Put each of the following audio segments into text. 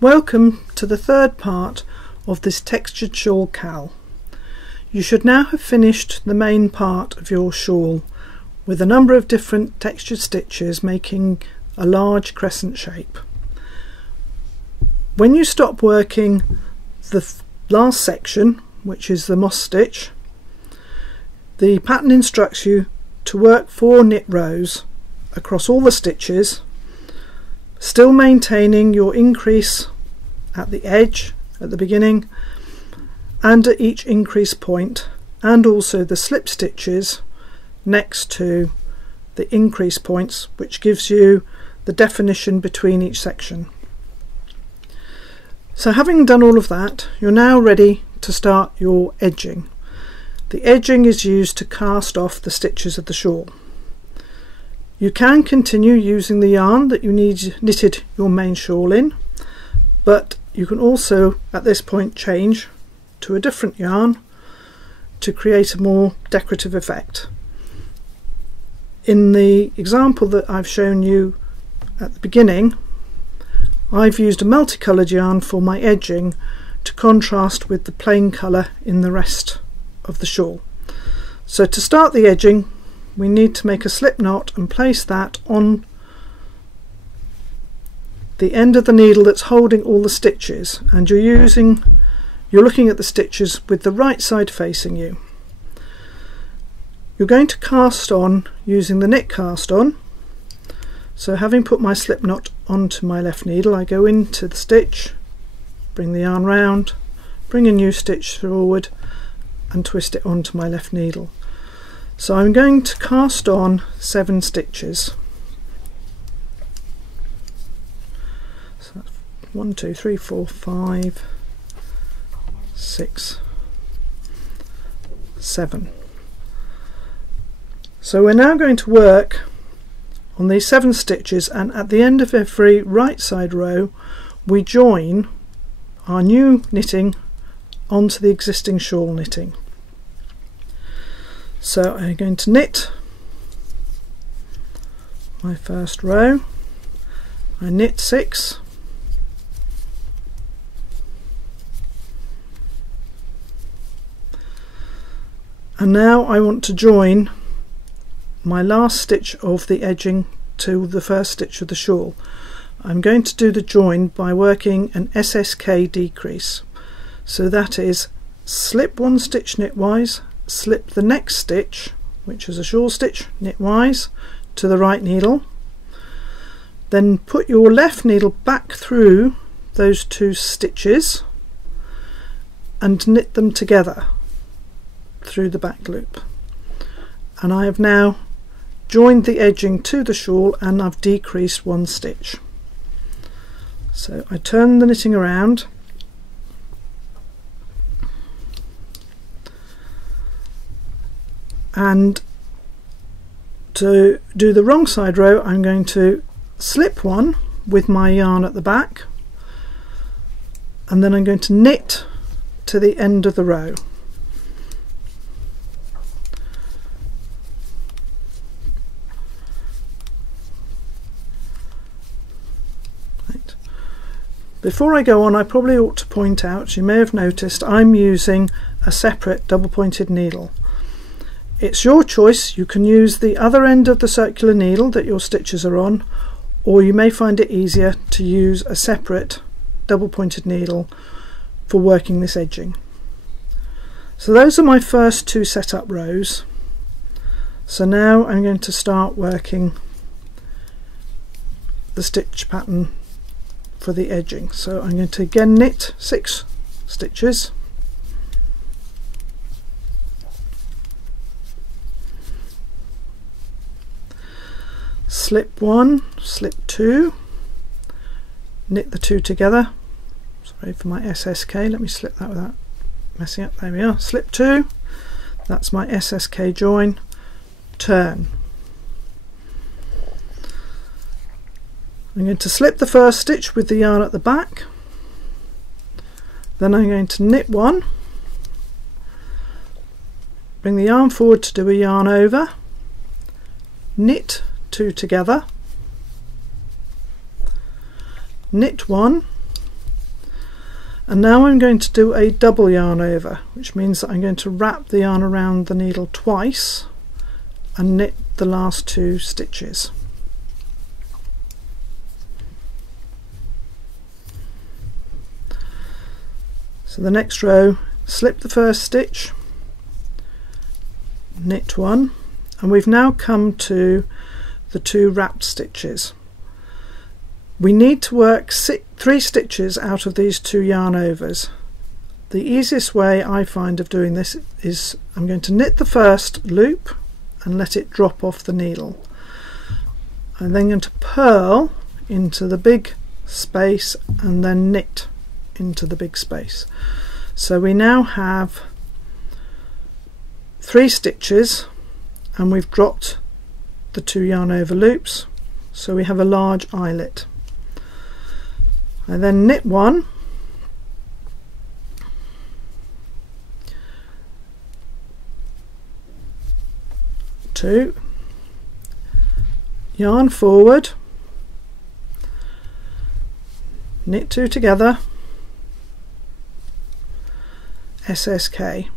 Welcome to the third part of this Textured Shawl KAL. You should now have finished the main part of your shawl with a number of different textured stitches making a large crescent shape. When you stop working the last section, which is the moss stitch, the pattern instructs you to work 4 knit rows across all the stitches, still maintaining your increase at the edge at the beginning and at each increase point, and also the slip stitches next to the increase points, which gives you the definition between each section. So having done all of that, you're now ready to start your edging. The edging is used to cast off the stitches of the shawl. You can continue using the yarn that you knitted your main shawl in, but you can also at this point change to a different yarn to create a more decorative effect. In the example that I've shown you at the beginning, I've used a multicoloured yarn for my edging to contrast with the plain colour in the rest of the shawl. So to start the edging, we need to make a slip knot and place that on the end of the needle that's holding all the stitches, and you're looking at the stitches with the right side facing you. You're going to cast on using the knit cast on. So having put my slip knot onto my left needle, I go into the stitch, bring the yarn round, bring a new stitch forward and twist it onto my left needle. So I'm going to cast on 7 stitches. So that's 1, 2, 3, 4, 5, 6, 7. So we're now going to work on these 7 stitches, and at the end of every right side row we join our new knitting onto the existing shawl knitting. So I'm going to knit my first row, I knit 6, and now I want to join my last stitch of the edging to the first stitch of the shawl. I'm going to do the join by working an SSK decrease. So that is slip 1 stitch knitwise, slip the next stitch, which is a shawl stitch, knitwise to the right needle, then put your left needle back through those 2 stitches and knit them together through the back loop. And I have now joined the edging to the shawl and I've decreased 1 stitch. So I turn the knitting around and to do the wrong side row I'm going to slip 1 with my yarn at the back, and then I'm going to knit to the end of the row. Before I go on, I probably ought to point out, you may have noticed I'm using a separate double pointed needle. It's your choice. You can use the other end of the circular needle that your stitches are on, or you may find it easier to use a separate double pointed needle for working this edging. So those are my first 2 setup rows. So now I'm going to start working the stitch pattern for the edging. So I'm going to again knit 6 stitches, slip 1, slip 2, knit the 2 together. Sorry for my SSK, let me slip that without messing up. There we are, slip 2, that's my SSK join, turn. I'm going to slip the first stitch with the yarn at the back, then I'm going to knit 1, bring the yarn forward to do a yarn over, knit 2 together, knit 1, And now I'm going to do a double yarn over, which means that I'm going to wrap the yarn around the needle twice and knit the last 2 stitches. So the next row, slip the first stitch, knit 1, and we've now come to the 2 wrapped stitches. We need to work 3 stitches out of these 2 yarn overs. The easiest way I find of doing this is I'm going to knit the first loop and let it drop off the needle. I'm then going to purl into the big space and then knit into the big space. So we now have 3 stitches and we've dropped the 2 yarn over loops, so we have a large eyelet. I then knit 1, two, yarn forward, knit 2 together, SSK,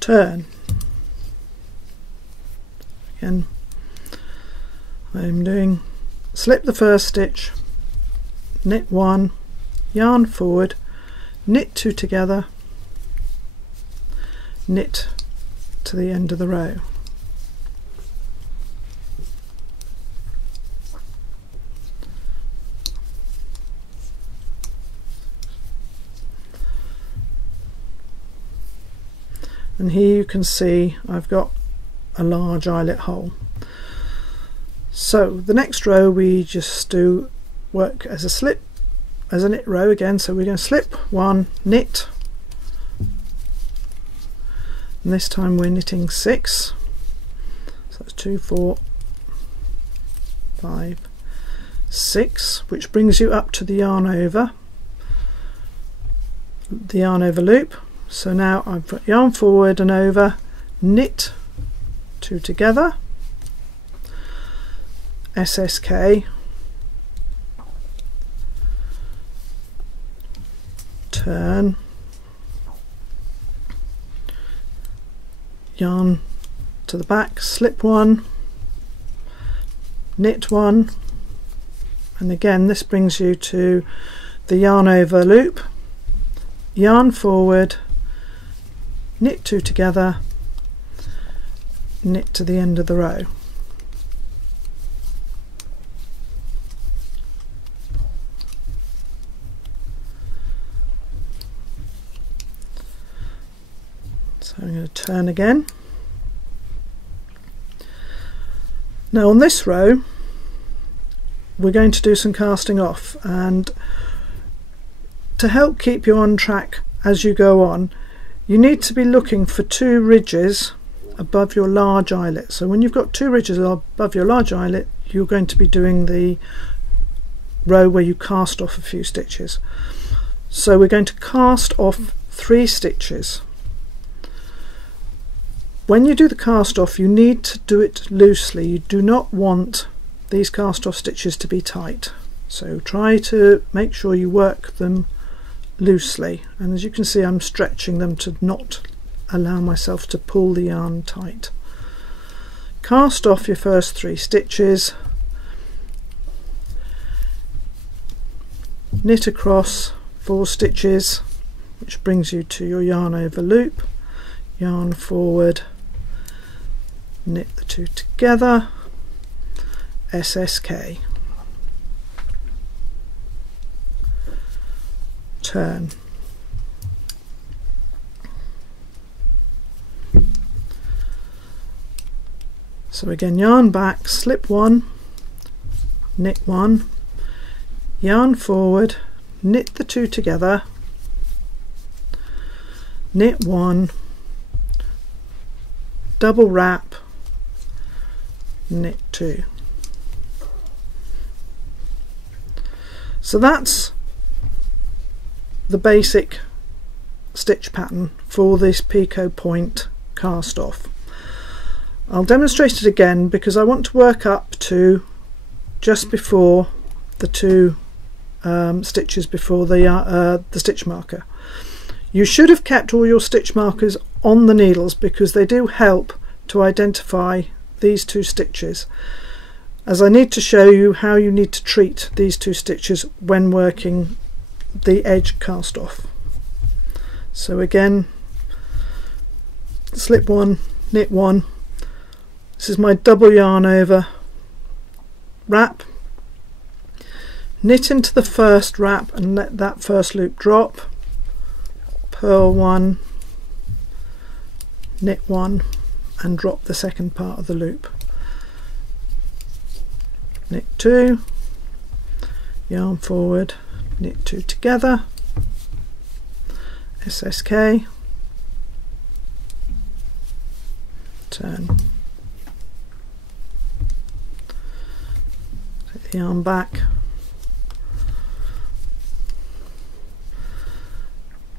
turn. Again I'm doing slip the first stitch, knit 1, yarn forward, knit 2 together, knit to the end of the row. And here you can see I've got a large eyelet hole. So the next row we just do work as a knit row again, so we're going to slip 1, knit, and this time we're knitting 6, so that's 2, 4, 5, 6, which brings you up to the yarn over loop. So now I've got yarn forward and over, knit 2 together, SSK, turn, yarn to the back, slip 1, knit 1, and again this brings you to the yarn over loop, yarn forward, knit 2 together, knit to the end of the row. So I'm going to turn again. Now on this row we're going to do some casting off, and to help keep you on track as you go on, you need to be looking for 2 ridges above your large eyelet. So when you've got 2 ridges above your large eyelet, you're going to be doing the row where you cast off a few stitches. So we're going to cast off 3 stitches. When you do the cast off, you need to do it loosely. You do not want these cast off stitches to be tight, so try to make sure you work them loosely, and as you can see I'm stretching them to not allow myself to pull the yarn tight. Cast off your first 3 stitches, knit across 4 stitches, which brings you to your yarn over loop, yarn forward, knit the 2 together, SSK, turn. So again, yarn back, slip 1, knit 1, yarn forward, knit the 2 together, knit 1, double wrap, knit 2. So that's the basic stitch pattern for this picot point cast off. I'll demonstrate it again because I want to work up to just before the two stitches before the stitch marker. You should have kept all your stitch markers on the needles because they do help to identify these two stitches, as I need to show you how you need to treat these two stitches when working the edge cast off. So again, slip one, knit one. This is my double yarn over wrap. Knit into the first wrap and let that first loop drop. Purl one, knit one, and drop the second part of the loop. Knit two, yarn forward, knit two together, SSK, turn, take the yarn back,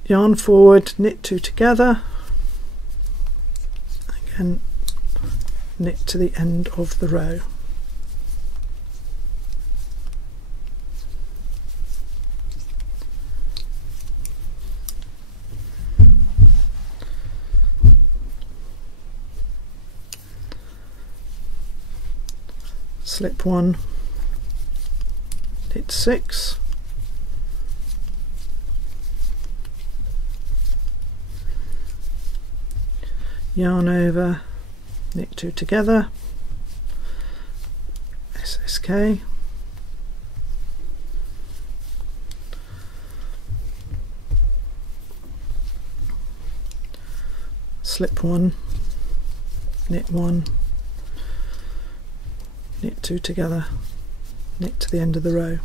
yarn forward, knit two together, again knit to the end of the row. Slip one, knit six, yarn over, knit two together, SSK, slip one, knit one, knit two together, knit to the end of the row.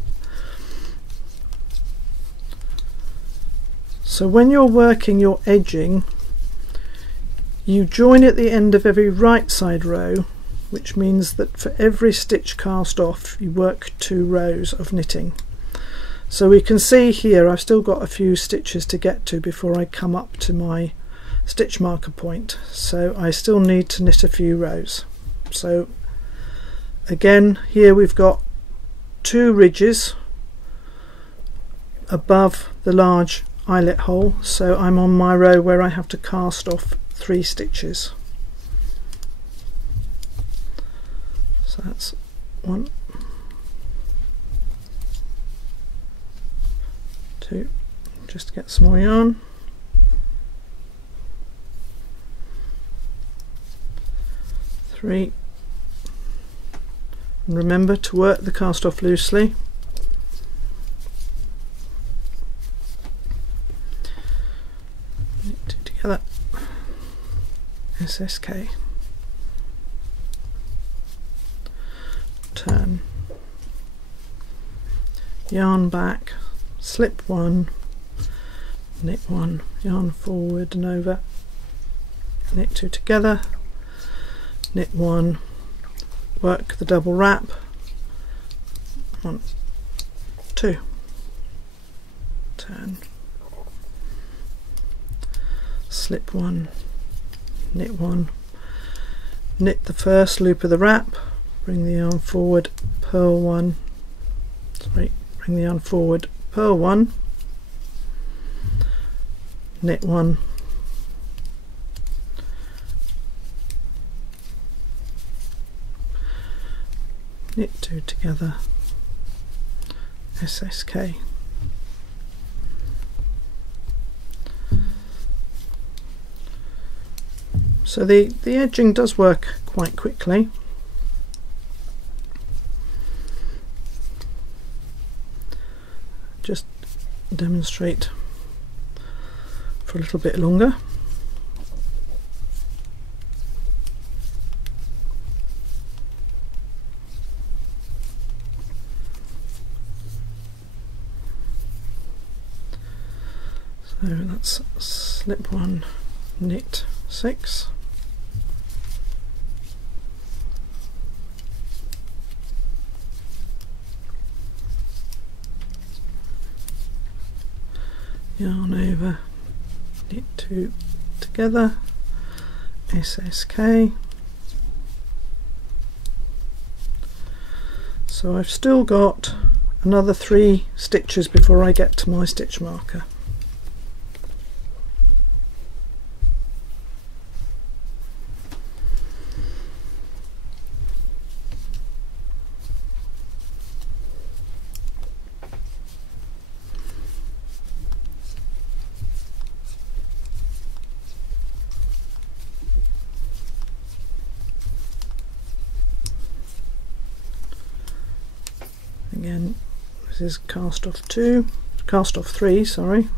So when you're working your edging, you join at the end of every right side row, which means that for every stitch cast off you work 2 rows of knitting. So we can see here I've still got a few stitches to get to before I come up to my stitch marker point, so I still need to knit a few rows. So again, here we've got 2 ridges above the large eyelet hole, so I'm on my row where I have to cast off 3 stitches. So that's 1, 2, just to get some more yarn, 3. And remember to work the cast off loosely. Knit 2 together, SSK, turn, yarn back, slip one, knit one, yarn forward and over, knit 2 together, knit one, work the double wrap, 1, 2, turn, slip one, knit one, knit the first loop of the wrap, bring the yarn forward, purl one, bring the yarn forward, purl one, knit one, knit 2 together, SSK, so the edging does work quite quickly. Just demonstrate for a little bit longer. So that's slip one, knit 6, yarn over, knit 2 together, SSK, So I've still got another 3 stitches before I get to my stitch marker. Again, this is cast off 3, sorry.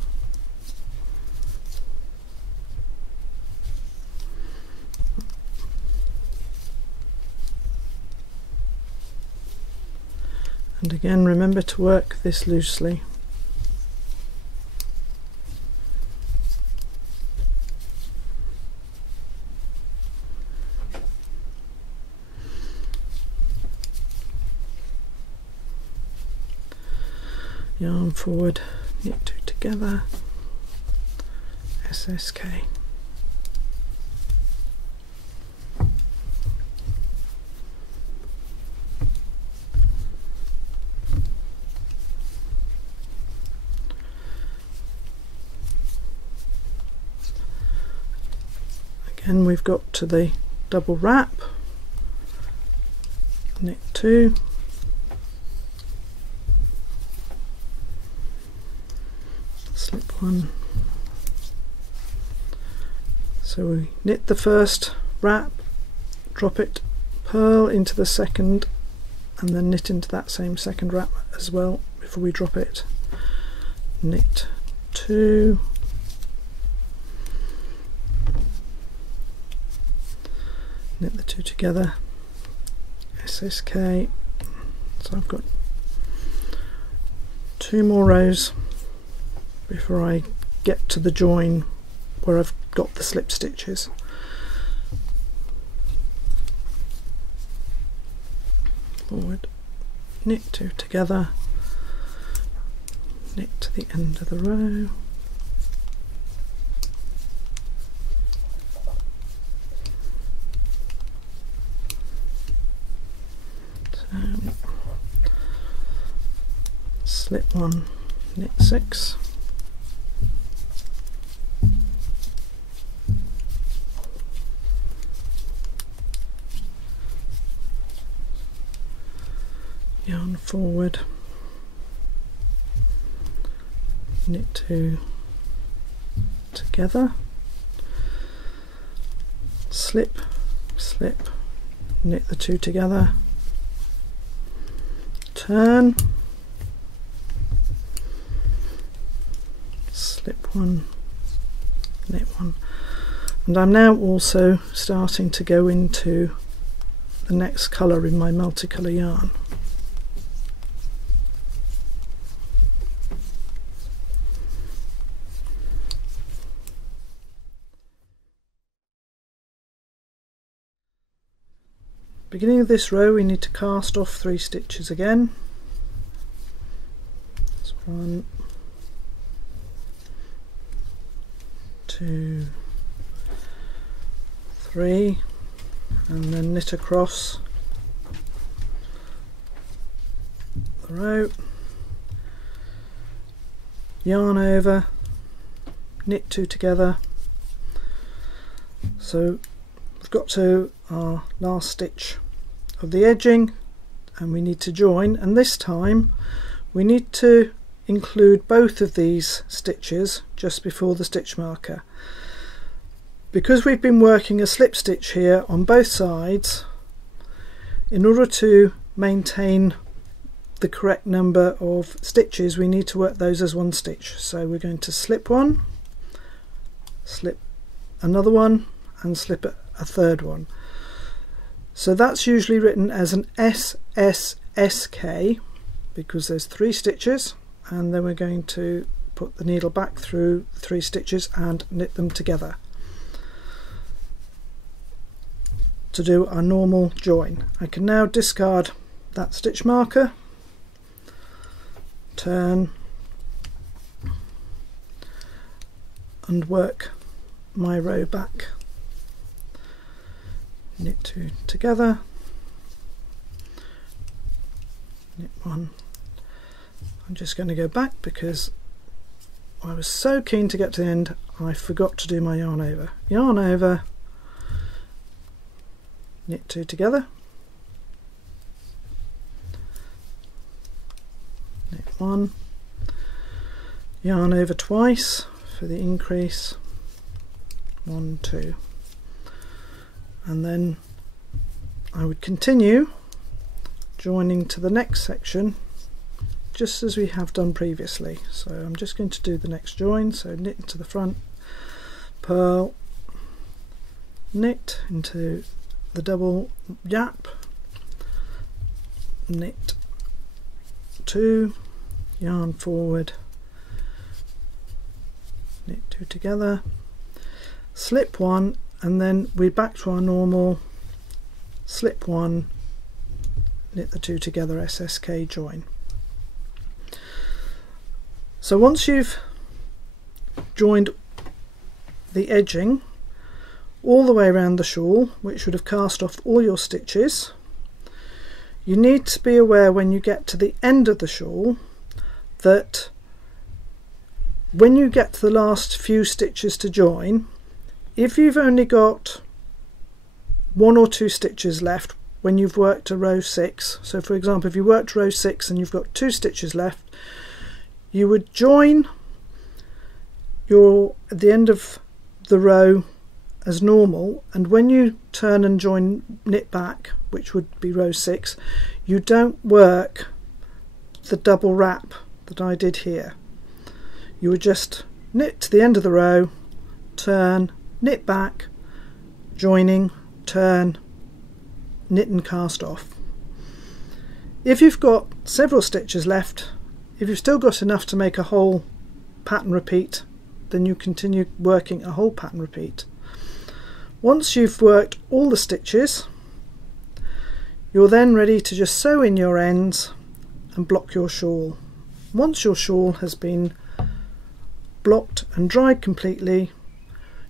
And again, remember to work this loosely. Yarn forward, knit 2 together, SSK. Again, we've got to the double wrap, knit 2, slip 1. So we knit the first wrap, drop it, purl into the second, and then knit into that same second wrap as well before we drop it. Knit 2, knit the 2 together, SSK. So I've got 2 more rows before I get to the join where I've got the slip stitches. Forward, knit 2 together, knit to the end of the row, turn, slip 1, knit 6, yarn forward, knit 2 together, slip, slip, knit the 2 together, turn, slip 1, knit 1, and I'm now also starting to go into the next colour in my multicolour yarn. Beginning of this row, we need to cast off 3 stitches again. That's 1, 2, 3, and then knit across the row, yarn over, knit 2 together. So we've got to our last stitch of the edging and we need to join, and this time we need to include both of these stitches just before the stitch marker. Because we've been working a slip stitch here on both sides, in order to maintain the correct number of stitches we need to work those as one stitch. So we're going to slip 1, slip another one, and slip a third one. So that's usually written as an SSSK because there's 3 stitches, and then we're going to put the needle back through 3 stitches and knit them together to do our normal join. I can now discard that stitch marker, turn and work my row back. Knit 2 together, one. I'm just going to go back because I was so keen to get to the end I forgot to do my yarn over. Yarn over, knit 2 together, knit 1, yarn over twice for the increase, 1, 2, and then I would continue joining to the next section just as we have done previously. So I'm just going to do the next join, so knit into the front, purl, knit into the double gap, knit 2, yarn forward, knit 2 together, slip 1, and then we're back to our normal slip 1, knit the 2 together SSK join. So once you've joined the edging all the way around the shawl, which would have cast off all your stitches, you need to be aware when you get to the end of the shawl that when you get to the last few stitches to join, if you've only got 1 or 2 stitches left when you've worked a row 6, so for example if you worked row 6 and you've got 2 stitches left, you would join at the end of the row as normal, and when you turn and join knit back, which would be row 6, you don't work the double wrap that I did here. You would just knit to the end of the row, turn, knit back, joining, turn, knit and cast off. If you've got several stitches left, if you've still got enough to make a whole pattern repeat, then you continue working a whole pattern repeat. Once you've worked all the stitches, you're then ready to just sew in your ends and block your shawl. Once your shawl has been blocked and dried completely,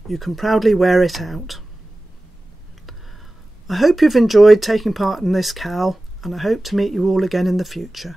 you can proudly wear it out. I hope you've enjoyed taking part in this KAL, and I hope to meet you all again in the future.